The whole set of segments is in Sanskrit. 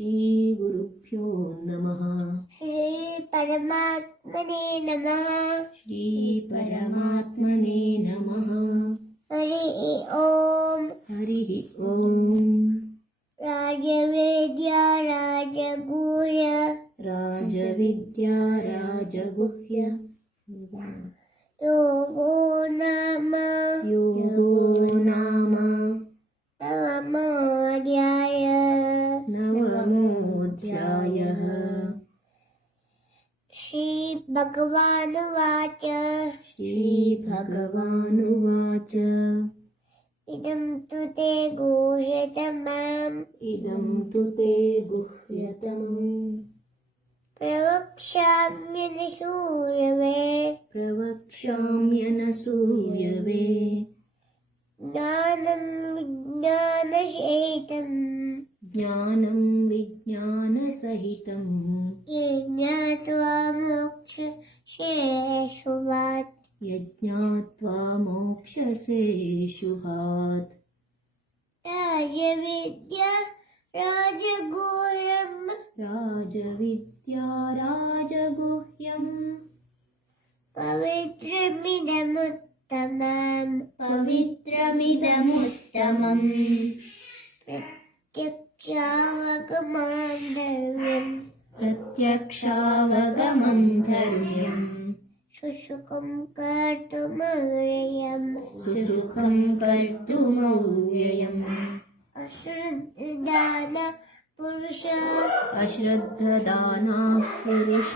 श्रीगुरुभ्यो नमः। श्रीपरमात्मने नमः। श्रीपरमात्मने नमः। हरिः ओम्। हरिः ओम्। राजवेद्या राजगुह्य राजविद्या राजगुह्य योगो नाम नवमोऽध्यायः। श्रीभगवानुवाच श्रीभगवानुवाच इदं तु ते गुह्यतमम् इदं तु ते गुह्यतमम् प्रवक्ष्याम्यनसूयवे ज्ञानं विज्ञानसहितं ये ज्ञात्वा यज्ञात्वा मोक्षसे शुभात्। राजविद्या राजगुह्यम् पवित्रमिदमुत्तमम् प्रत्यक्षावगमं धर्म्यम् सुसुखं कर्तुमव्ययम् अश्रद्धदानः पुरुष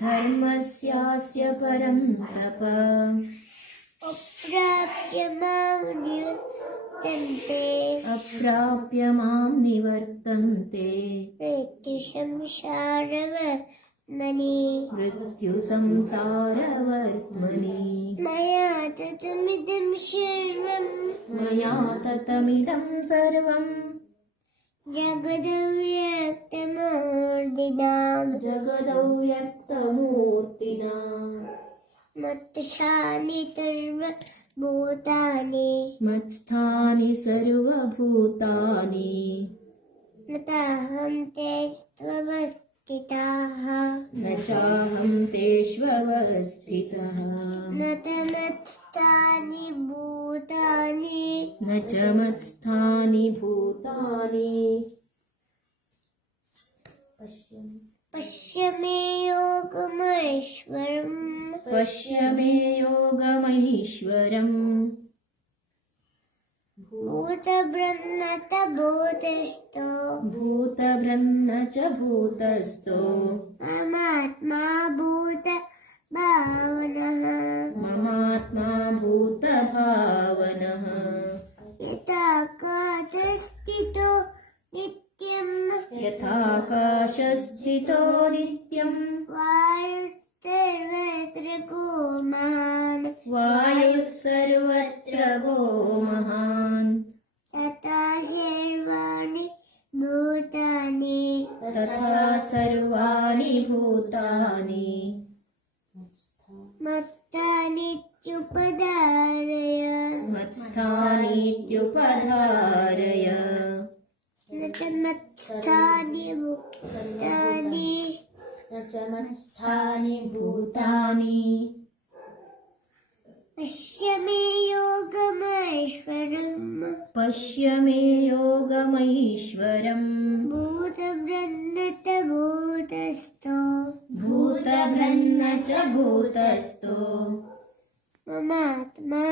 धर्मस्यास्य परन्तप अप्राप्य मां निवर्तन्ते मृत्युसंसारवर्त्मनि मया ततमिदं सर्वम् जगदव्यक्तमूर्तिना मत्स्थानि सर्वभूतानि न चाहं तेष्वस्थितः न च मत्स्थानि भूतानि पश्य मे योगमैश्वरम् भूतभृन्न च भूतस्थो ममात्मा भूतभावनः यथाकाशस्थितो नित्यम् वायुः सर्वत्र गो महान् तथा सर्वाणि भूतानि मत्स्थानीत्युपधारय न च मत्स्थानि भूतानि पश्य मे योगमैश्वरम् भूतभृन्न च भूतस्थो ममात्मा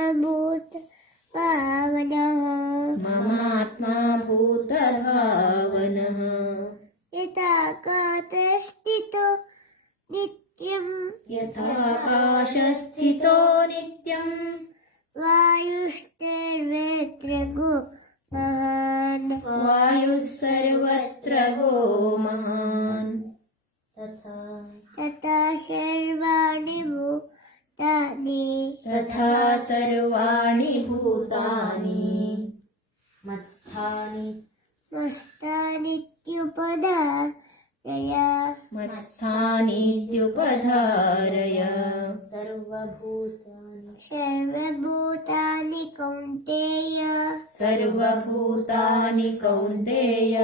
भूतभावनः यथाकाशस्थितो नित्यम् वायुः सर्वत्र गो महान् तथा सर्वाणि भूतानि मत्स्थानीत्युपधारय मत्स्थानीत्युपधारय सर्वभूतानि कौन्तेय सर्वभूतानि कौन्तेय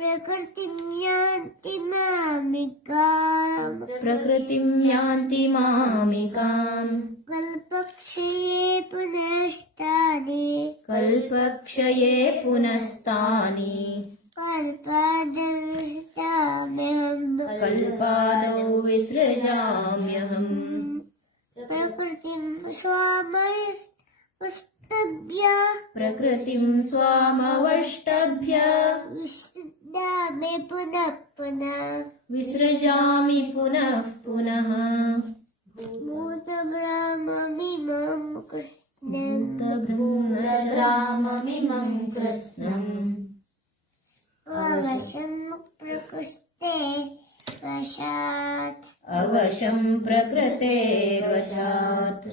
प्रकृतिं यान्ति मामिकाम् प्रकृतिं यान्ति मामिकाम् कल्पक्षये पुनस्तानि कल्पक्षये पुनस्तानि कल्पादौ विसृजाम्यहम् प्रकृतिं स्वामस्तभ्य प्रकृतिं स्वामवष्टभ्य विसृजामि पुनः पुनः विसृजामि पुनः पुनः भूतब्रह्ममिमं कृष्णम् भूतब्रह्ममिमं कृत्स्नम् अवशं प्रकृष्टे वशात् अवशं प्रकृतेर्वशात्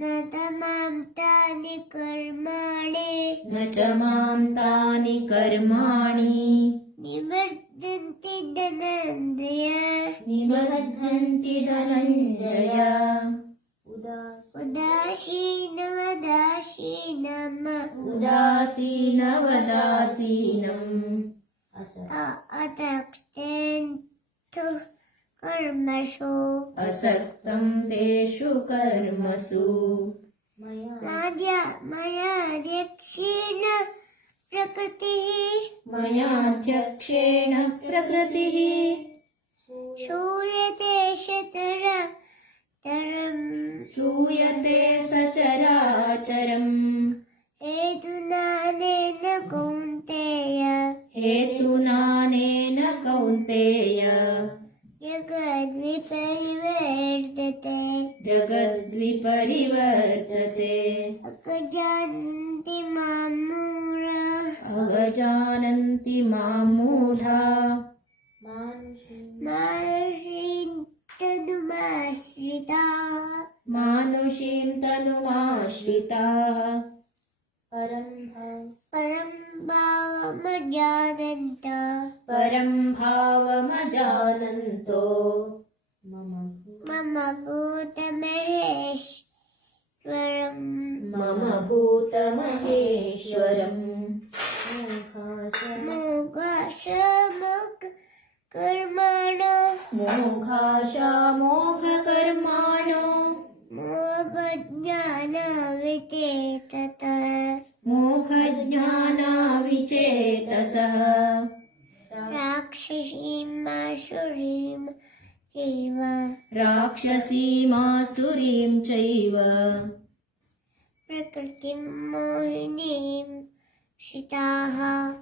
न तमां तानि कर्माणि न च मां तानि कर्माणि निवर्तन्ति धनञ्जय निबध्नन्ति धनञ्जय उदासीनवदासीनम् अतक्तेन्तु कर्मसु असक्तं तेषु कर्मसु मयाध्यक्षेण प्रकृतिः मयाध्यक्षेण प्रकृतिः श्रूयते सूयते सचराचरम् हेतुनानेन कौन्तेय हेतुनानेन कौन्तेय जगद्विपरिवर्तते अजानन्ति मां मूढाः अवजानन्ति मां मूढा मानुषीं तनुमाश्रिताः परं भावमजानन्तो मम भूतमहेश्वरम् मोघाशामोघकर्माणो मोघज्ञानाविचेतसः राक्षसीमासुरीं चैव प्रकृतिं मोहिनीं श्रिताः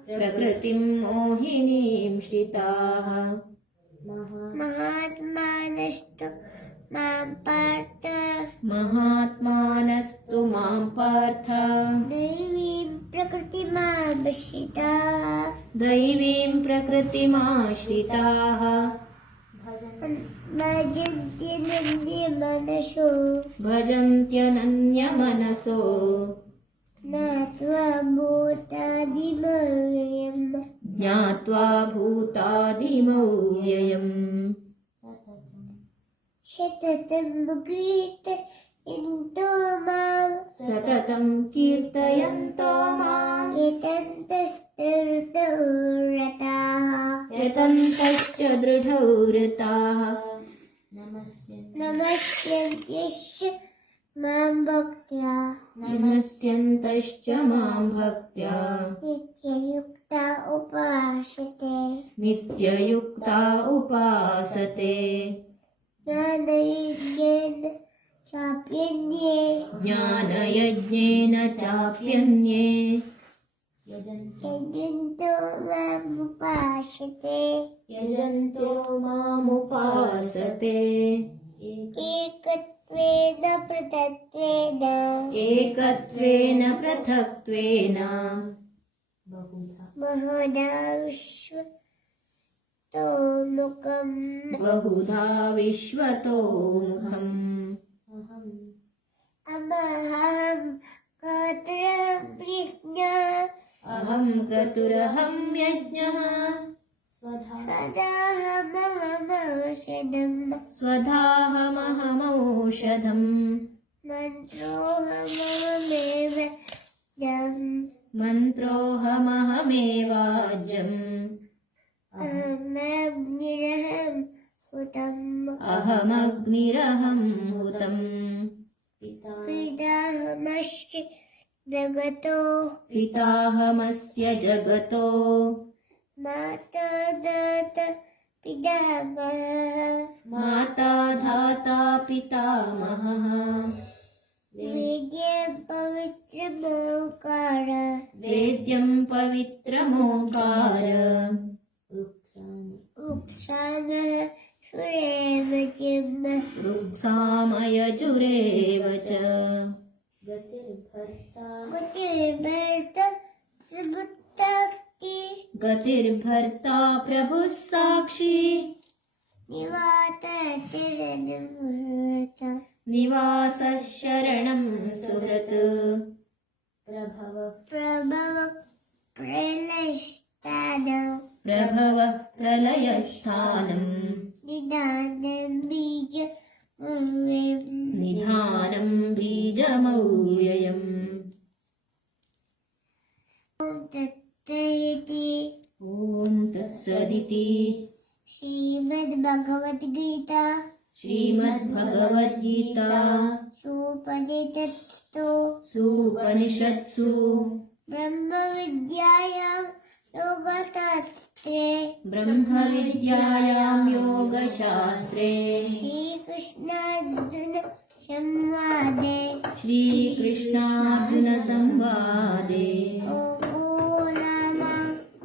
प्रकृतिं मोहिनीं श्रिताः महात्मानस्तु मां पार्थ दैवीं प्रकृतिमाश्रिताः भजन्त्यनन्यमनसो ज्ञात्वा भूतादिमव्ययम् सततं कीर्तयन्तो माम् यतन्तश्च दृढौ रताः नमस्यन्त्यश्च मां भक्त्या नमस्यन्तश्च मां भक्त्या नित्ययुक्ता उपासते ज्ञानयज्ञेन चाप्यन्ये यजन्तो मामुपासते एकत्वेन पृथक्त्वेन बहुधा विश्वतोमुखम् अहं क्रतुरहं यज्ञः स्वधाहमहमौषधम् मन्त्रोऽहमहमेवाज्यम् अहमग्निरहं हुतम् पिताहमस्य जगतो माता धाता पितामहः वेद्यं पवित्रमोङ्कार रुक्सामयजुरेव च गतिर्भर्ता प्रभुः साक्षी निवासः शरणं सुहृत् प्रभव प्रलयस्थानम् निधानं बीजमव्ययम् ॐ तत्सदिति श्रीमद्भगवद्गीता सुपनिषत्सु ब्रह्मविद्यायां योगशास्त्रे श्रीकृष्णार्जुनसंवादे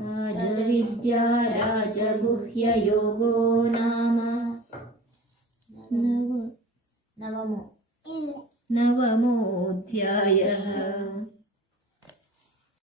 राजविद्या राजगुह्ययोगो नाम नवमोऽध्यायः।